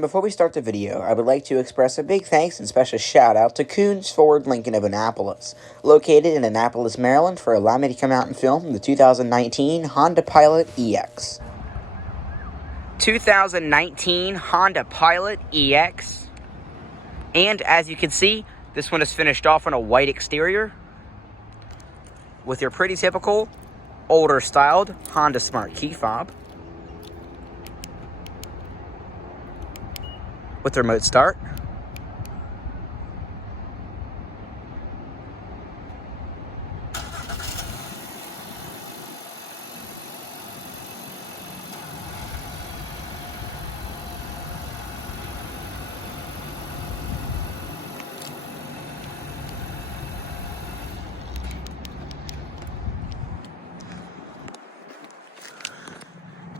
And before we start the video, I would like to express a big thanks and special shout out to Coons Ford Lincoln of Annapolis, located in Annapolis, Maryland, for allowing me to come out and film the 2019 Honda Pilot EX. 2019 Honda Pilot EX. And as you can see, this one is finished off on a white exterior with your pretty typical older styled Honda Smart key fob with remote start.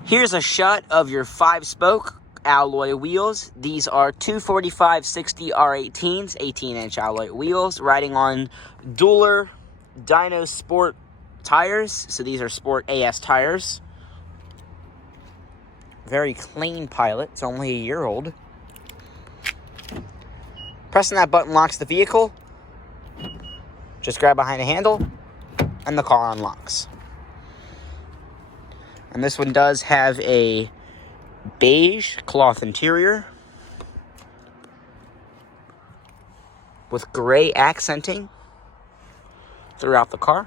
Here's a shot of your 5-spoke alloy wheels. These are 245/60 R18s, 18-inch alloy wheels, riding on dueler Dyno Sport tires. So these are Sport AS tires. Very clean Pilot. It's only a year old. Pressing that button locks the vehicle. Just grab behind the handle, and the car unlocks. And this one does have a beige cloth interior with gray accenting throughout the car.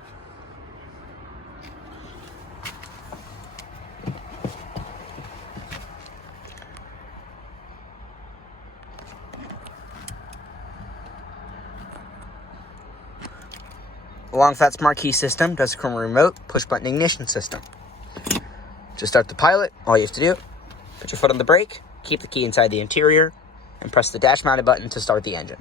Along with that smart key system, does come remote push button ignition system. To start the Pilot, all you have to do, put your foot on the brake, keep the key inside the interior, and press the dash mounted button to start the engine.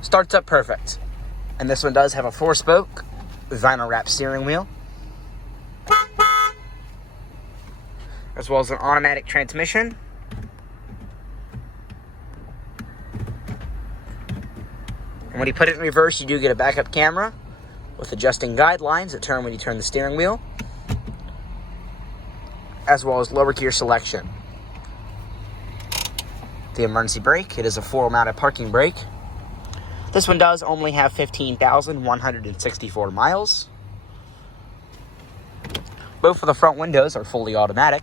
Starts up perfect. And this one does have a 4-spoke vinyl wrap steering wheel, as well as an automatic transmission. And when you put it in reverse, you do get a backup camera with adjusting guidelines that turn when you turn the steering wheel, as well as lower gear selection. The emergency brake, it is a 4-mounted parking brake. This one does only have 15,164 miles. Both of the front windows are fully automatic.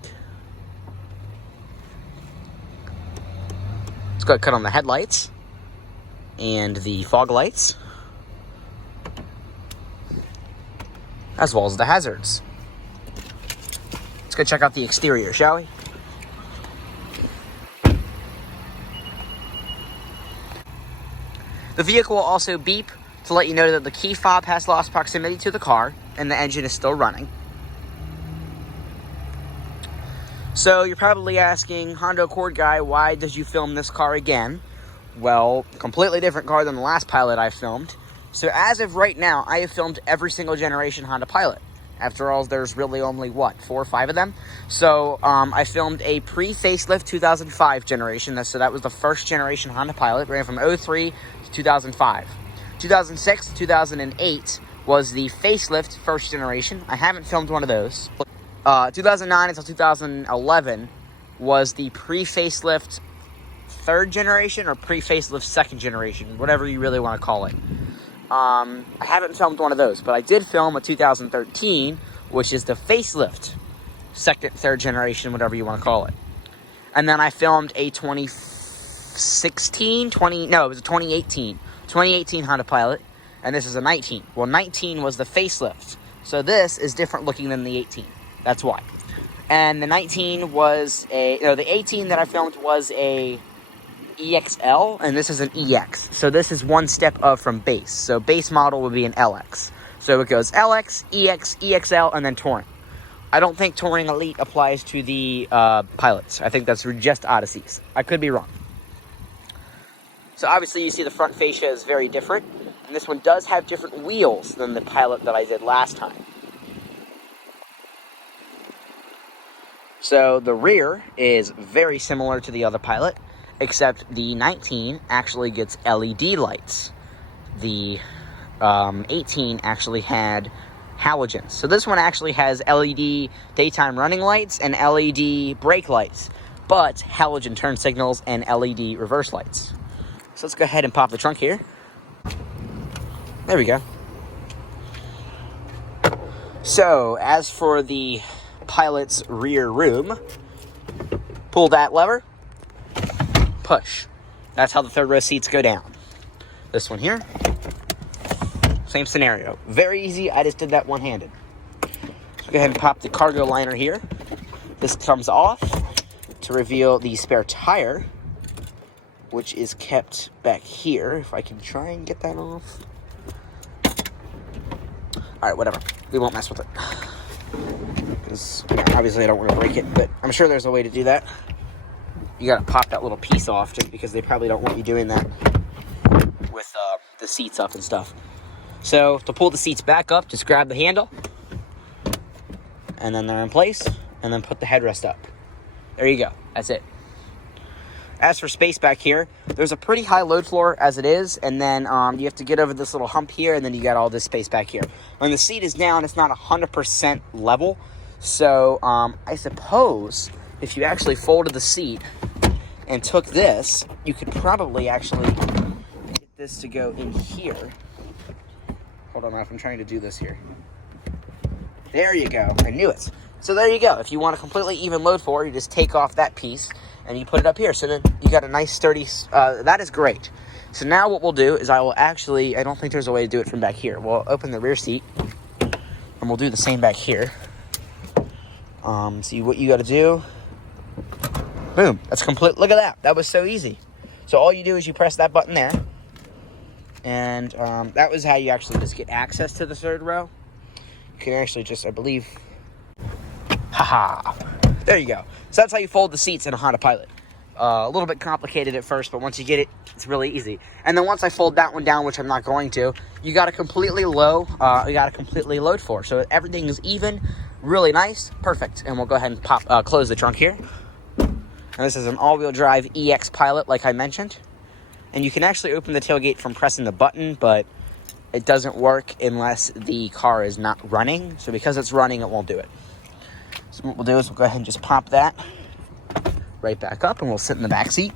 Let's go cut on the headlights and the fog lights, as well as the hazards. Let's go check out the exterior, shall we? The vehicle will also beep to let you know that the key fob has lost proximity to the car and the engine is still running. So you're probably asking, Honda Accord guy, why did you film this car again? Well, completely different car than the last Pilot I filmed. So as of right now, I have filmed every single generation Honda Pilot. After all, there's really only, 4 or 5 of them? So, I filmed a pre-facelift 2005 generation. So that was the first generation Honda Pilot. Ran from 03 to 2005. 2006 to 2008 was the facelift first generation. I haven't filmed one of those. 2009 until 2011 was the pre-facelift third generation or pre-facelift second generation. Whatever you really want to call it. I haven't filmed one of those, but I did film a 2013, which is the facelift, second, third generation, whatever you want to call it. And then I filmed a 2018 Honda Pilot, and this is a 19. Well, 19 was the facelift, so this is different looking than the 18. That's why. And the 19 was the 18 that I filmed was a EXL, and this is an EX. So this is one step up from base. So base model would be an LX. So it goes LX, EX, EXL, and then Touring. I don't think Touring Elite applies to the Pilots. I think that's just Odysseys. I could be wrong. So obviously you see the front fascia is very different. And this one does have different wheels than the Pilot that I did last time. So the rear is very similar to the other Pilot, except the 19 actually gets LED lights. The 18 actually had halogens. So this one actually has LED daytime running lights and LED brake lights, but halogen turn signals and LED reverse lights. So let's go ahead and pop the trunk here. There we go. So as for the Pilot's rear room, pull that lever, push. That's how the third row seats go down. This one here, same scenario. Very easy, I just did that one-handed. So go ahead and pop the cargo liner here. This comes off to reveal the spare tire, which is kept back here. If I can try and get that off. Alright, whatever. We won't mess with it. Because, obviously I don't want to break it, but I'm sure there's a way to do that. You gotta pop that little piece off, just because they probably don't want you doing that with the seats up and stuff. So, to pull the seats back up, just grab the handle, and then they're in place, and then put the headrest up. There you go. That's it. As for space back here, there's a pretty high load floor as it is, and then you have to get over this little hump here, and then you got all this space back here. When the seat is down, it's not 100% level, so I suppose if you actually folded the seat and took this, you could probably actually get this to go in here. Hold on, I'm trying to do this here. There you go. I knew it. So there you go. If you want a completely even load floor, you just take off that piece and you put it up here. So then you got a nice sturdy, that is great. So now what we'll do is I don't think there's a way to do it from back here. We'll open the rear seat and we'll do the same back here. See what you got to do. Boom. That's complete. Look at that. That was so easy. So all you do is you press that button there. And that was how you actually just get access to the third row. You can actually just, I believe... Haha. There you go. So that's how you fold the seats in a Honda Pilot. A little bit complicated at first, but once you get it, it's really easy. And then once I fold that one down, which I'm not going to, you got a completely load for. So everything is even, really nice, perfect. And we'll go ahead and close the trunk here. And this is an all-wheel drive EX Pilot, like I mentioned. And you can actually open the tailgate from pressing the button, but it doesn't work unless the car is not running. So because it's running, it won't do it. So what we'll do is we'll go ahead and just pop that right back up, and we'll sit in the back seat.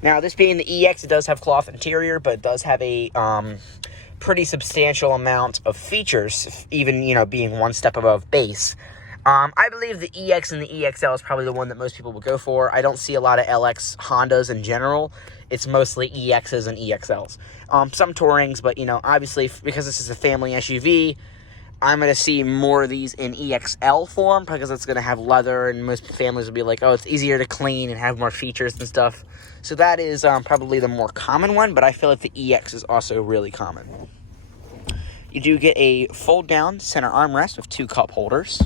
Now, this being the EX, it does have cloth interior, but it does have a pretty substantial amount of features, even, being one step above base. I believe the EX and the EXL is probably the one that most people will go for. I don't see a lot of LX Hondas in general. It's mostly EXs and EXLs. Some Tourings, but, obviously, because this is a family SUV, I'm going to see more of these in EXL form because it's going to have leather, and most families will be like, oh, it's easier to clean and have more features and stuff. So that is probably the more common one, but I feel like the EX is also really common. You do get a fold-down center armrest with 2 cup holders.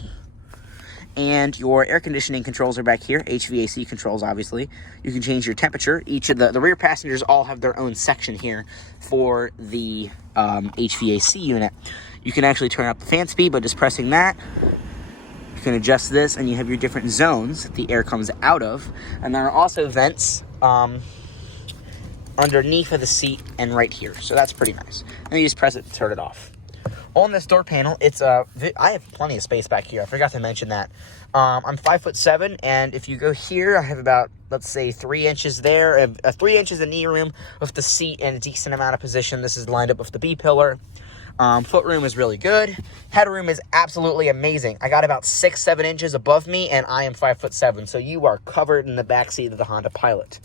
And your air conditioning controls are back here. HVAC controls, obviously. You can change your temperature. Each of the rear passengers all have their own section here for the HVAC unit. You can actually turn up the fan speed by just pressing that. You can adjust this, and you have your different zones that the air comes out of. And there are also vents underneath of the seat and right here. So that's pretty nice. And you just press it to turn it off. On this door panel, I have plenty of space back here. I forgot to mention that. I'm 5'7", and if you go here, I have about, let's say, 3 inches there. 3 inches of knee room with the seat and a decent amount of position. This is lined up with the B-pillar. Foot room is really good. Headroom is absolutely amazing. I got about 6-7 inches above me, and I am 5'7", so you are covered in the back seat of the Honda Pilot.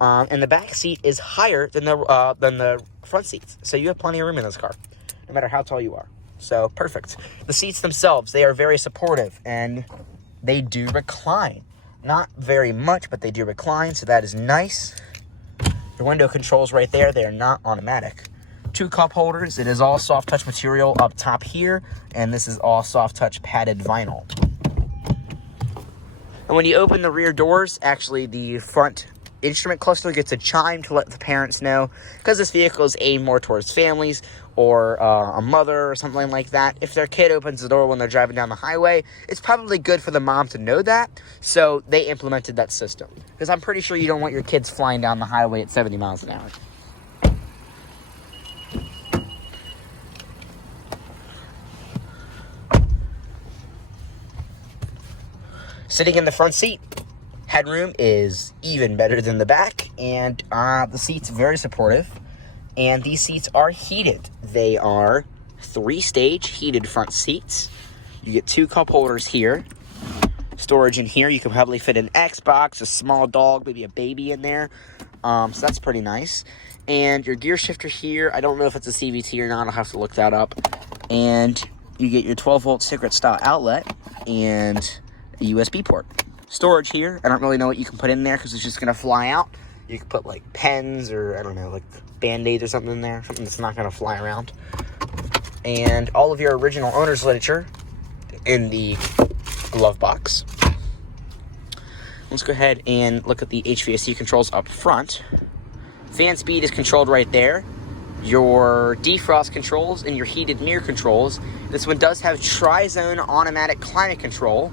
And the back seat is higher than the front seats, so you have plenty of room in this car, no matter how tall you are. So, perfect. The seats themselves, they are very supportive, and they do recline. Not very much, but they do recline, so that is nice. The window controls right there, they are not automatic. 2 cup holders. It is all soft touch material up top here, and this is all soft touch padded vinyl. And when you open the rear doors, actually the front instrument cluster gets a chime to let the parents know, because this vehicle is aimed more towards families or a mother or something like that. If their kid opens the door when they're driving down the highway, it's probably good for the mom to know that, so they implemented that system. Because I'm pretty sure you don't want your kids flying down the highway at 70 miles an hour. Sitting in the front seat, headroom is even better than the back, and the seat's very supportive. And these seats are heated. They are 3-stage heated front seats. You get 2 cup holders here. Storage in here. You can probably fit an Xbox, a small dog, maybe a baby in there. So that's pretty nice. And your gear shifter here, I don't know if it's a CVT or not. I'll have to look that up. And you get your 12-volt cigarette style outlet and a USB port. Storage here, I don't really know what you can put in there because it's just going to fly out. You can put like pens or, I don't know, like Band-Aids or something in there. Something that's not going to fly around. And all of your original owner's literature in the glove box. Let's go ahead and look at the HVAC controls up front. Fan speed is controlled right there. Your defrost controls and your heated mirror controls. This one does have tri-zone automatic climate control.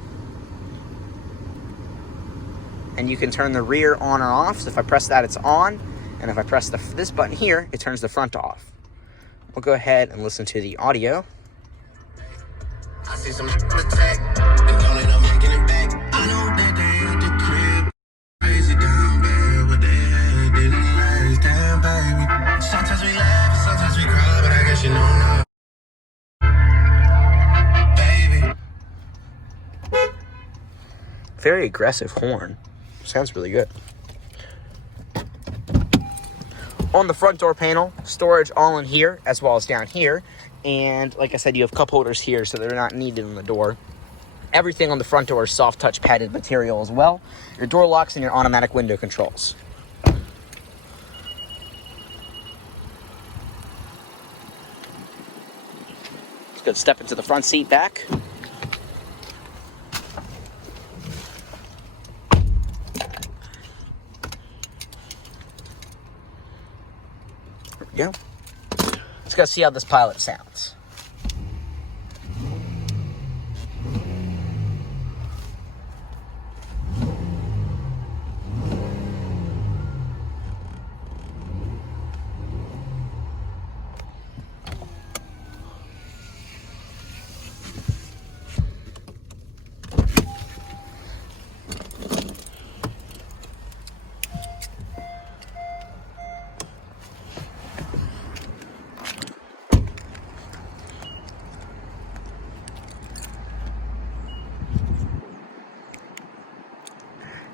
And you can turn the rear on or off. So if I press that, it's on. And if I press this button here, it turns the front off. We'll go ahead and listen to the audio. I see some attack, and don't let them making it back. I know that they at the crib. Crazy down bad, what they had didn't last, damn baby. Sometimes we laugh, sometimes we cry, but I guess you know now. Baby. Very aggressive horn. Sounds really good. On the front door panel, storage all in here as well as down here. And like I said, you have cup holders here, so they're not needed on the door. Everything on the front door is soft touch padded material as well. Your door locks and your automatic window controls. Let's go step into the front seat back. There we go. Let's go see how this Pilot sounds.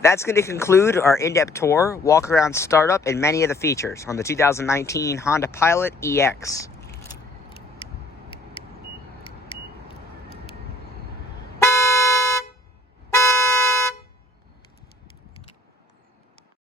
That's going to conclude our in-depth tour, walk-around startup, and many of the features on the 2019 Honda Pilot EX.